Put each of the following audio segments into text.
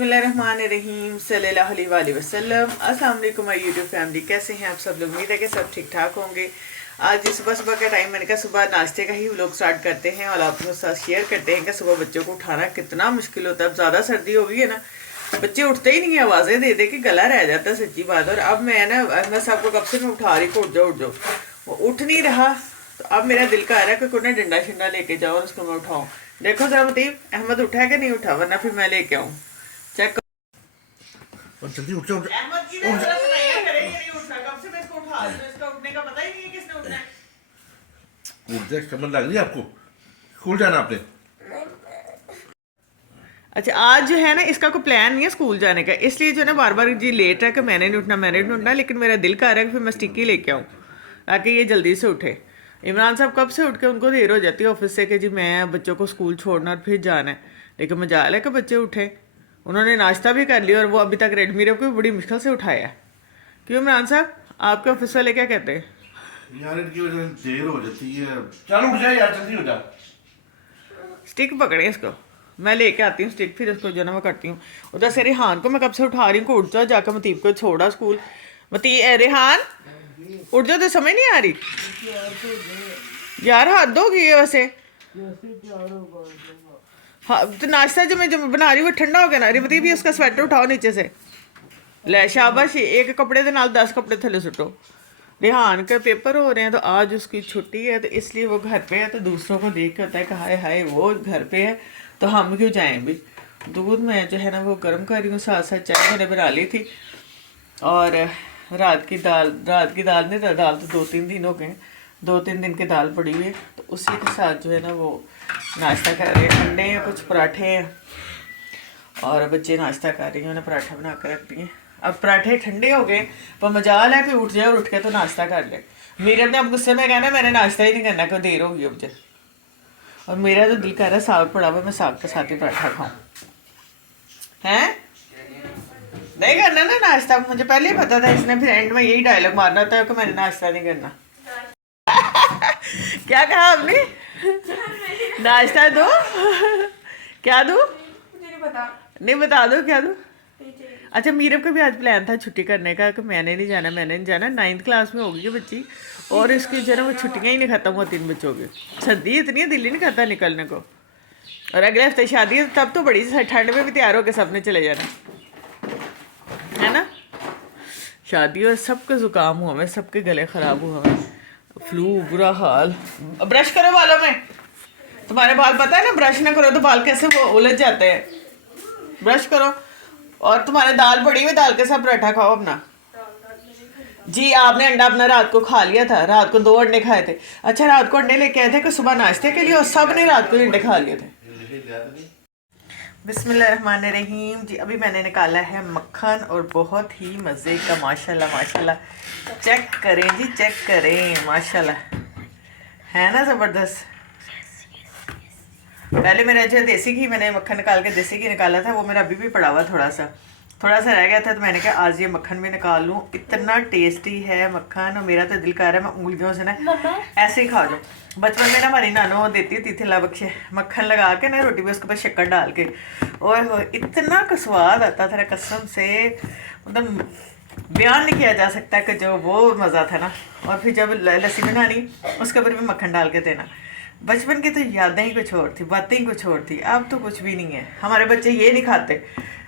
बिस्मिल्लाहिर्रहमानिर्रहीम सल्लल्लाहु अलैहि वसल्लम। अस्सलाम वालेकुम माय यूट्यूब फैमिली, कैसे हैं आप सब लोग? उम्मीद है कि सब ठीक ठाक होंगे। आज सुबह सुबह का टाइम, मैंने कहा सुबह नाश्ते का ही व्लॉग स्टार्ट करते हैं और आपके साथ शेयर करते हैं कि सुबह बच्चों को उठाना कितना मुश्किल होता है। अब ज़्यादा सर्दी हो गई है ना, बच्चे उठते ही नहीं है, आवाज़ें दे दे के गला रह जाता है, सच्ची बात। और अब मैं सबको कब से मैं उठा रही को, उठ जाओ, वो उठ नहीं रहा। तो अब मेरा दिल का आ रहा है कि कोई ना डंडा शंडा लेके जाओ और उसको मैं उठाऊँ। देखो जरा मतलब अहमद उठा है कि नहीं उठा, वरना फिर मैं लेके आऊँ। चेक और जल्दी उठ जाओ। अहमद की तरह सुनाया करे, ये नहीं उठना। कब से मैं इसको उठा रही हूँ, इसका उठने का पता ही नहीं है किसने उठना है। उठ जाए, समझ लग रही है आपको? स्कूल जाना आपने? अच्छा, आज जो है ना इसका कोई प्लान नहीं है स्कूल जाने का, इसलिए जो है ना बार बार जी लेट है कि मैंने नहीं उठना। लेकिन मेरा दिल कर रहा है कि फिर मैं स्टिक्की लेके आऊँ ताकि ये जल्दी से उठे। इमरान साहब कब से उठ के उनको देर हो जाती है ऑफिस से कि जी मैं बच्चों को स्कूल छोड़ना और फिर जाना है। लेकिन मजाल है कि बच्चे उठे, उन्होंने नाश्ता भी कर लिया और वो अभी तक रेड मेरे को बड़ी मुश्किल से उठाया। क्यों इमरान साहब, आपके ऑफिस वाले क्या कहते हैं? यार इनकी वजह से देर हो जाती है। चल उठ जा यार, जल्दी हो जा। स्टिक पकड़े इसको, मैं लेके आती हूँ स्टिक, फिर इसको जो ना मैं करती हूँ। उधर से रेहान को मैं कब से उठा रही हूँ, उठ जाओ, जाकर मतीब को छोड़ा स्कूल। रेहान उठ जाओ, तो समझ नहीं आ रही यार, हद हो गई है वैसे। हाँ तो नाश्ता जो मैं बना रही हूँ वो ठंडा हो गया ना। रिमती भी उसका स्वेटर उठाओ नीचे से, ले शाबाश। एक कपड़े के नाल 10 कपड़े थले सुटो। रेहान के पेपर हो रहे हैं तो आज उसकी छुट्टी है, तो इसलिए वो घर पे है। तो दूसरों को देख के होता है कि हाय हाय वो घर पे है तो हम क्यों जाएं भी। दूध में जो है ना वो गर्म कर रही हूँ, साथ साथ चाय मैंने बना ली थी। और रात की दाल नहीं, दाल तो 2-3 दिन हो गए, 2-3 दिन की दाल पड़ी हुई है। तो उसी के साथ जो है ना वो नाश्ता कर रहे हैं। अंडे हैं, कुछ पराठे हैं और बच्चे नाश्ता कर रही हैं। उन्हें पराठा बना कर रख दिए। अब पराठे ठंडे हो गए, पर मजाल है कि उठ जाए और उठ के तो नाश्ता कर ले। मेरे ने अब गुस्से में कहना मैंने नाश्ता ही नहीं करना, कोई देर होगी अब मुझे। और मेरा तो दिल कर रहा है साग पड़ा हुआ, मैं साग के साथ ही पराठा खाऊं। हैं नहीं करना ना नाश्ता, मुझे पहले ही पता था इसने फिर एंड में यही डायलॉग मारना था कि मैंने नाश्ता नहीं करना। क्या कहा आपने? नाश्ता दो? क्या दो? नहीं बता दो क्या दो। अच्छा, मीरब का भी आज प्लान था छुट्टी करने का कि मैंने नहीं जाना। 9th क्लास में होगी बच्ची और इसकी जो है वो छुट्टियां ही नहीं खत्म होती इन बच्चों की। सर्दी इतनी है, दिल ही नहीं करता निकलने को। और अगले हफ्ते शादी है, तब तो बड़ी ठंड में भी तैयार होकर सबने चले जाना है ना। शादी और सबके जुकाम हुआ हमें, सबके गले खराब हुआ हमें, फ्लू, बुरा हाल। ब्रश करो बालों में, तुम्हारे बाल पता है ना, ब्रश ना करो तो बाल कैसे वो उलझ जाते हैं। ब्रश करो। और तुम्हारे दाल पड़ी हुई, दाल के साथ पराठा खाओ अपना। जी आपने अंडा अपना रात को खा लिया था, रात को 2 अंडे खाए थे। अच्छा, रात को अंडे लेके आए थे कि सुबह नाश्ते के लिए, और सब ने रात को अंडे खा लिए थे। बिस्मिल्लाहिर्रहमानिर्रहीम। जी अभी मैंने निकाला है मक्खन और बहुत ही मज़े का, माशाल्लाह माशाल्लाह। चेक करें जी, चेक करें, माशाल्लाह है ना ज़बरदस्त। पहले मेरा जो देसी घी, मैंने मक्खन निकाल के देसी घी निकाला था, वो मेरा अभी भी पड़ा हुआ थोड़ा सा रह गया था। तो मैंने कहा आज ये मक्खन भी निकाल लूँ। इतना टेस्टी है मक्खन, और मेरा तो दिल कर रहा है मैं उंगलियों से ना ऐसे ही खा जाऊँ। बचपन में ना हमारी नानो देती थी थेला बख्शे मक्खन लगा के ना रोटी पे, उसके ऊपर शक्कर डाल के, और इतना का स्वाद आता था ना, कसम से मतलब बयान नहीं किया जा सकता कि जो वो मज़ा था ना। और फिर जब लस्सी बनानी, उसके ऊपर भी मक्खन डाल के देना। बचपन की तो यादें ही कुछ और थी, बातें ही कुछ और थी। अब तो कुछ भी नहीं है। हमारे बच्चे ये नहीं खाते,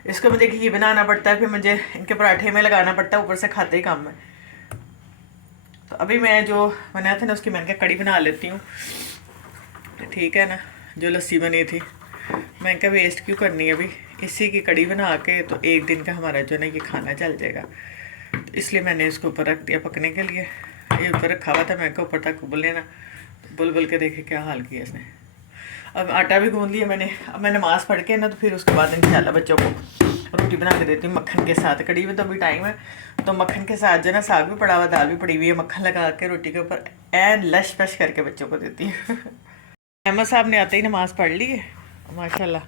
इसको मुझे घी बनाना पड़ता है, फिर मुझे इनके पराठे में लगाना पड़ता है, ऊपर से खाते ही काम है। तो अभी मैं जो बनाया था ना उसकी मैंने कहा कड़ी बना लेती हूँ, ठीक है ना। जो लस्सी बनी थी मैंने कहा वेस्ट क्यों करनी है, अभी इसी की कड़ी बना के तो एक दिन का हमारा जो ना ये खाना चल जाएगा। तो इसलिए मैंने इसको ऊपर रख दिया पकने के लिए। ये ऊपर रखा हुआ था, मैं कहा ऊपर तक उबल लेना। बुल के देखे क्या हाल किया इसने। अब आटा भी गूंद लिया मैंने। अब मैं नमाज़ पढ़ के ना तो फिर उसके बाद इंशाल्लाह बच्चों को रोटी बना के देती हूँ मक्खन के साथ। कड़ी में तो अभी टाइम है, तो मक्खन के साथ जो ना साग भी पड़ा हुआ, दाल भी पड़ी हुई है, मक्खन लगा के रोटी के ऊपर एन लश पश करके बच्चों को देती हूँ। अहमद साहब ने आते ही नमाज़ पढ़ ली है माशाल्लाह,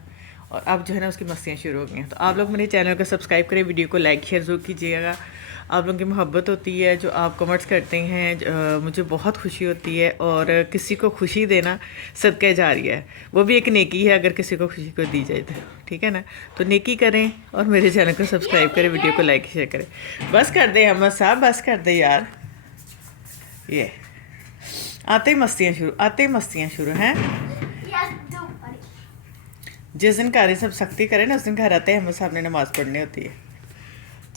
और अब जो है ना उसकी मस्तियाँ शुरू हो गई हैं। तो आप लोग मेरे चैनल को सब्सक्राइब करें, वीडियो को लाइक शेयर ज़रूर कीजिएगा। आप लोगों की मोहब्बत होती है, जो आप कमेंट्स करते हैं, मुझे बहुत खुशी होती है। और किसी को खुशी देना सदका जारिया है, वो भी एक नेकी है अगर किसी को खुशी को दी जाए तो, ठीक है ना। तो नेकी करें और मेरे चैनल को सब्सक्राइब करें, वीडियो को लाइक शेयर करें। बस कर दे अहमद साहब, बस कर दे यार। ये आते ही मस्तियाँ शुरू हैं। जिस दिन घर सब सख्ती करे ना, उस दिन घर आते हैं अहमद साहब ने नमाज़ पढ़नी होती है।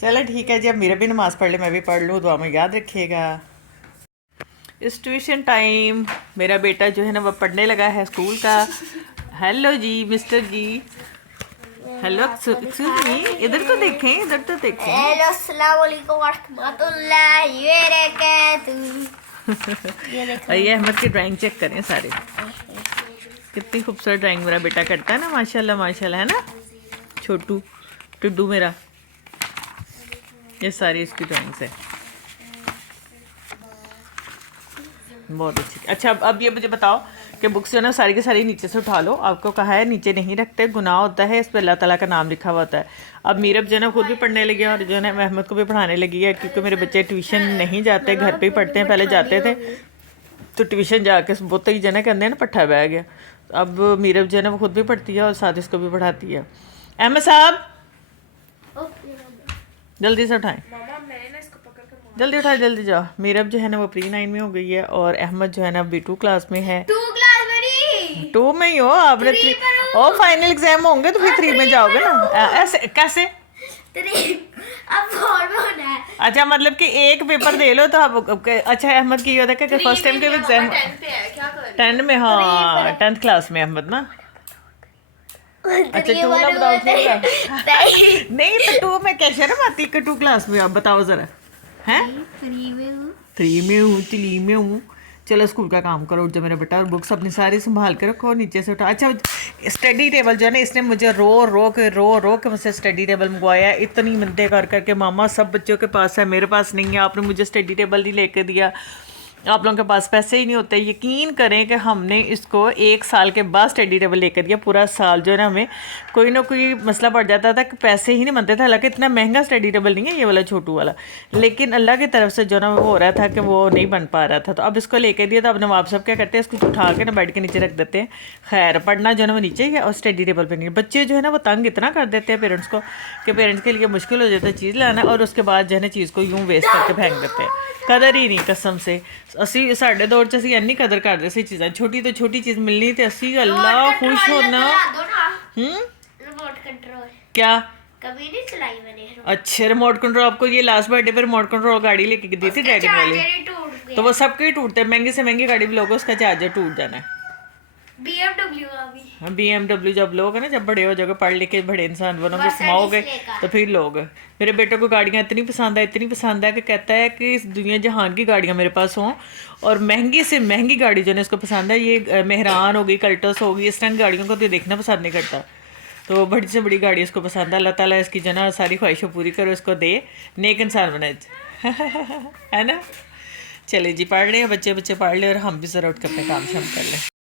चलो ठीक है जी, अब मेरा भी नमाज़ पढ़ ले, मैं भी पढ़ लूँ, दुआ में याद रखिएगा। इस ट्यूशन टाइम मेरा बेटा जो है ना वो पढ़ने लगा है स्कूल का। हेलो जी मिस्टर जी, हेलो एक्सक्यूज मी, इधर तो देखें, इधर तो देखें। हेलो अस्सलाम वालेकुम वरहमतुल्लाहि वबरकातुहू। ये अहमद की ड्राइंग चेक करें सारे, कितनी खूबसूरत ड्राइंग मेरा बेटा करता है ना, माशाल्लाह माशाल्लाह, है ना छोटू टुड्डू मेरा। ये सारी इसकी ड्राइंग्स है, बहुत अच्छी। अच्छा अब ये मुझे बताओ कि बुक्स जो है ना सारी की सारी नीचे से उठा लो। आपको कहा है नीचे नहीं रखते, गुनाह होता है, इस पर अल्लाह ताला का नाम लिखा हुआ होता है। अब मीरब जो है ना खुद भी पढ़ने लगी है और जो है ना अहमद को भी पढ़ाने लगी है, क्योंकि मेरे बच्चे ट्यूशन नहीं जाते, घर पे ही पढ़ते हैं। पहले जाते थे तो ट्यूशन जाके बोते ही जो है ना कहते हैं ना पट्ठा बह गया। अब मीरब जो है ना वो खुद भी पढ़ती है और साथ इसको भी पढ़ाती है। अहमद साहब जल्दी से उठाएं, जल्दी उठाए, जल्दी जाओ। मीरब जो है ना वो प्री-9 में हो गई है और अहमद जो है ना अभी 2 क्लास में है। 2 में ही हो, आपने 3 और फाइनल एग्जाम होंगे तो फिर 3 में जाओगे ना। ऐसे कैसे? अब 4 में होना है। अच्छा मतलब कि एक पेपर दे लो तो अब अच्छा अहमद की ये होता है कि फर्स्ट टाइम के एग्जाम 10 में, हाँ 10th क्लास में अहमद ना। अच्छा 2 ना बताओ नहीं तो 2 में क्या शर्म आती है कि 2 क्लास में? आप बताओ जरा। हैं 3 में हूँ, 3 में हूँ। चलो स्कूल का काम करो, उठ जा मेरा बेटा, और बुक्स अपनी सारी संभाल के रखो, नीचे से उठा। अच्छा स्टडी टेबल जो है ना, इसने मुझे रो के मुझसे स्टडी टेबल मंगवाया, इतनी मिन्नतें कर करके। मामा सब बच्चों के पास है, मेरे पास नहीं है, आपने मुझे स्टडी टेबल नहीं लेके दिया, आप लोगों के पास पैसे ही नहीं होते। यकीन करें कि हमने इसको 1 साल के बाद स्टडी टेबल लेकर दिया। पूरा साल जो है ना हमें कोई ना कोई मसला पड़ जाता था कि पैसे ही नहीं बनते थे। हालांकि इतना महंगा स्टडी टेबल नहीं है ये वाला छोटू वाला, लेकिन अल्लाह की तरफ से जो ना वो हो रहा था कि वो नहीं बन पा रहा था। तो अब इसको लेकर दिया, तो अब नवाब साहब क्या करते हैं, इसको उठा के ना बेड के नीचे रख देते हैं। खैर पढ़ना जो है ना वो नीचे ही है और स्टडी टेबल पर नहीं। बच्चे जो है ना वो तंग इतना कर देते हैं पेरेंट्स को कि पेरेंट्स के लिए मुश्किल हो जाता है चीज़ लाना, और उसके बाद जो है ना चीज़ को यूँ वेस्ट करके फेंक देते हैं। कदर ही नहीं कसम से। असी साढ़े दौर च असी इन्नी कदर करते सी चीज़ां, छोटी तो छोटी चीज़ मिलनी तो असी अल्लाह खुश होना। रिमोट कंट्रोल क्या कभी नहीं चलाई मैंने। अच्छा रिमोट कंट्रोल आपको ये लास्ट बर्थडे पे रिमोट कंट्रोल गाड़ी लेके दी थी ड्रैगन वाली, तो वो सबके ही टूटते हैं। महंगी से महंगी गाड़ी भी लोगों, उसका चार्जर टूट जाना है। BMW जब लोग है ना, जब बड़े हो जाओगे, पढ़ लिख के बड़े इंसान बनोगे, कमाओगे, तो फिर लोग। मेरे बेटे को गाड़ियाँ इतनी पसंद है कि कहता है कि इस दुनिया जहान की गाड़ियाँ मेरे पास हों, और महंगी से महंगी गाड़ी जो है इसको पसंद है। ये मेहरान होगी, कल्टस होगी, इस तरह की गाड़ियों को तो देखना पसंद नहीं करता, तो बड़ी से बड़ी गाड़ी इसको पसंद है। अल्लाह ताला इसकी जो ना सारी ख्वाहिशों पूरी करो, इसको दे, नेक इंसान बने है ना। चले जी पढ़ लें बच्चे पढ़ लें, और हम भी ज़रा उठ कर अपने काम शाम कर लें।